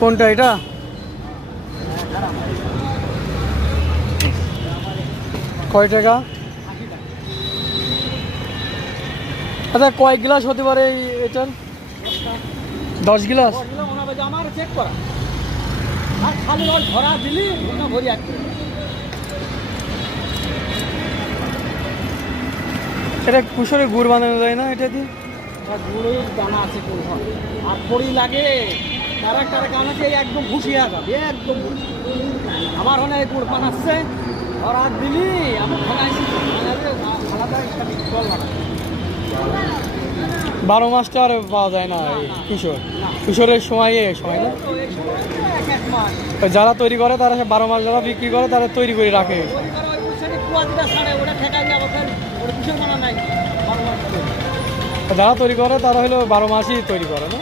কোনটা এটা? কয় টাকা? আচ্ছা কয় গ্লাস হতে পারে এটার? 10 গ্লাস। আমার চেক করা আর খালি ওর ধরা দিলি ভরি এক এটা কুশরে গুড় বানানো যায় না এটা দিয়ে? গুড়ের দানা আছে কোন আর খড়ি লাগে তারা তারা কানাকে একদম ঘুষিয়ে যাবে একদম আমার হলে গুড় বানাচ্ছে ধরা দিলি আমার বানাইছি আলাদা একটা জল বানায় 12 মাসটা আর পাওয়া যায় না এই কিশোর। কিশোরের সময় সময় না যারা তৈরি করে তারা 12 মাস যারা বিক্রি করে তারা তৈরি করে রাখে। যারা তৈরি করে তারা হলো 12 মাসই তৈরি করে না।